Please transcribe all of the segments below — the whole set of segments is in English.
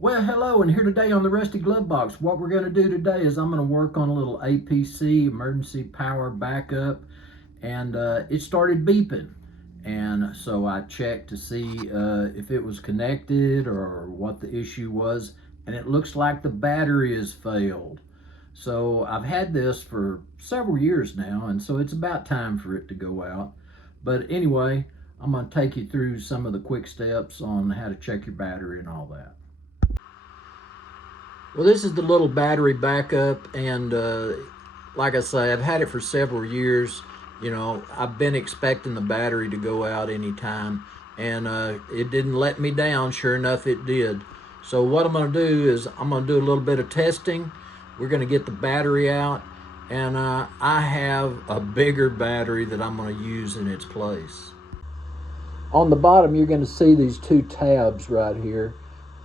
Well, hello, and here today on the Rusty Glove Box. What we're going to do today is I'm going to work on a little APC, emergency power backup, and it started beeping. And so I checked to see if it was connected or what the issue was, and it looks like the battery has failed. So I've had this for several years now, and so it's about time for it to go out. But anyway, I'm going to take you through some of the quick steps on how to check your battery and all that. Well, this is the little battery backup, and like I say, I've had it for several years. You know, I've been expecting the battery to go out anytime, and it didn't let me down. Sure enough, it did. So what I'm going to do is I'm going to do a little bit of testing. We're going to get the battery out, and I have a bigger battery that I'm going to use in its place. On the bottom, you're going to see these two tabs right here,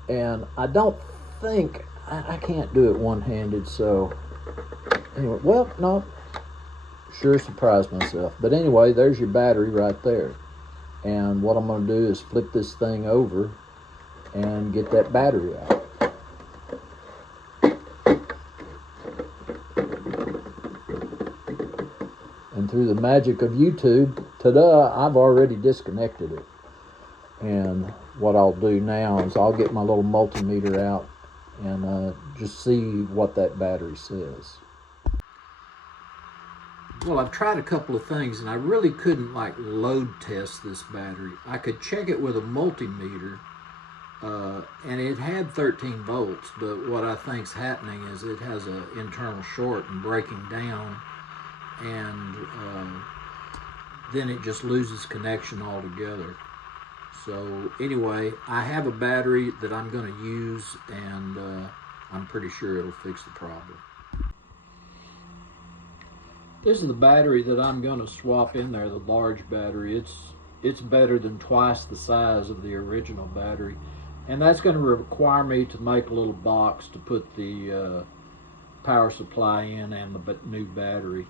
and I don't think I can't do it one-handed, so anyway, well, no, sure surprised myself. But anyway, there's your battery right there. And what I'm going to do is flip this thing over and get that battery out. And through the magic of YouTube, ta-da, I've already disconnected it. And what I'll do now is I'll get my little multimeter out and just see what that battery says. Well, I've tried a couple of things, and I really couldn't like load test this battery. I could check it with a multimeter, and it had 13 volts, but what I think's happening is it has an internal short and breaking down, and then it just loses connection altogether. So anyway, I have a battery that I'm going to use, and I'm pretty sure it'll fix the problem. This is the battery that I'm going to swap in there, the large battery. It's better than twice the size of the original battery, and that's going to require me to make a little box to put the power supply in and the new battery.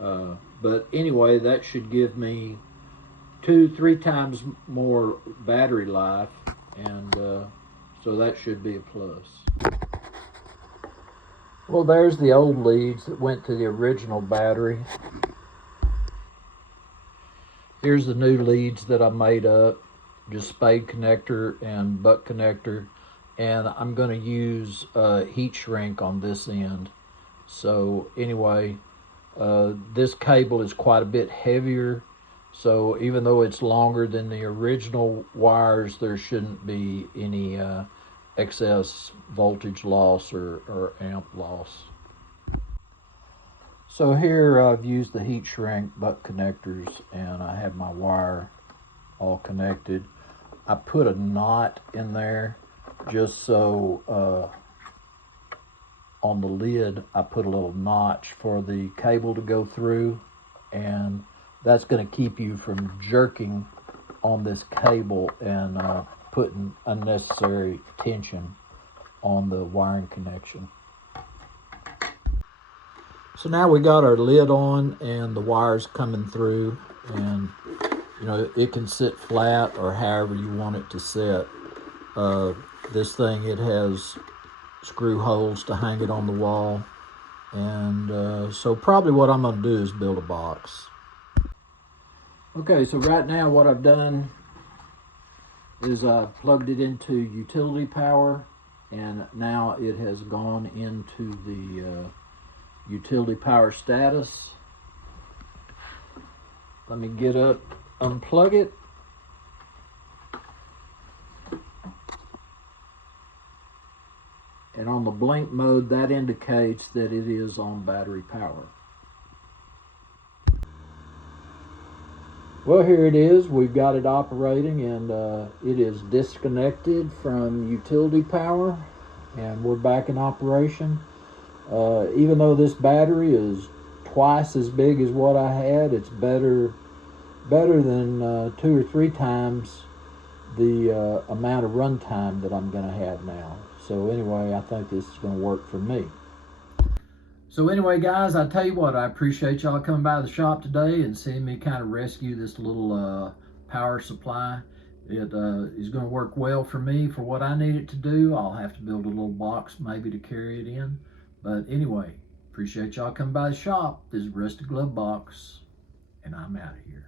But anyway, that should give me 2-3 times more battery life, and so that should be a plus. Well, there's the old leads that went to the original battery. Here's the new leads that I made up, just spade connector and butt connector, and I'm going to use heat shrink on this end. So anyway, this cable is quite a bit heavier, so even though it's longer than the original wires, there shouldn't be any excess voltage loss or amp loss. So here I've used the heat shrink butt connectors, and I have my wire all connected. I put a knot in there just so on the lid I put a little notch for the cable to go through, and that's going to keep you from jerking on this cable and putting unnecessary tension on the wiring connection. So now we got our lid on and the wires coming through, and you know, it can sit flat or however you want it to sit. This thing, it has screw holes to hang it on the wall, and so probably what I'm going to do is build a box. Okay, so right now what I've done is I've plugged it into utility power, and now it has gone into the utility power status. Let me get up, unplug it. And on the blink mode, that indicates that it is on battery power. Well, here it is. We've got it operating, and it is disconnected from utility power, and we're back in operation. Even though this battery is twice as big as what I had, it's better than 2 or 3 times the amount of runtime that I'm going to have now. So anyway, I think this is going to work for me. So anyway, guys, I tell you what, I appreciate y'all coming by the shop today and seeing me kind of rescue this little power supply. It is going to work well for me for what I need it to do. I'll have to build a little box maybe to carry it in. But anyway, appreciate y'all coming by the shop. This is Rusted Glove Box, and I'm out of here.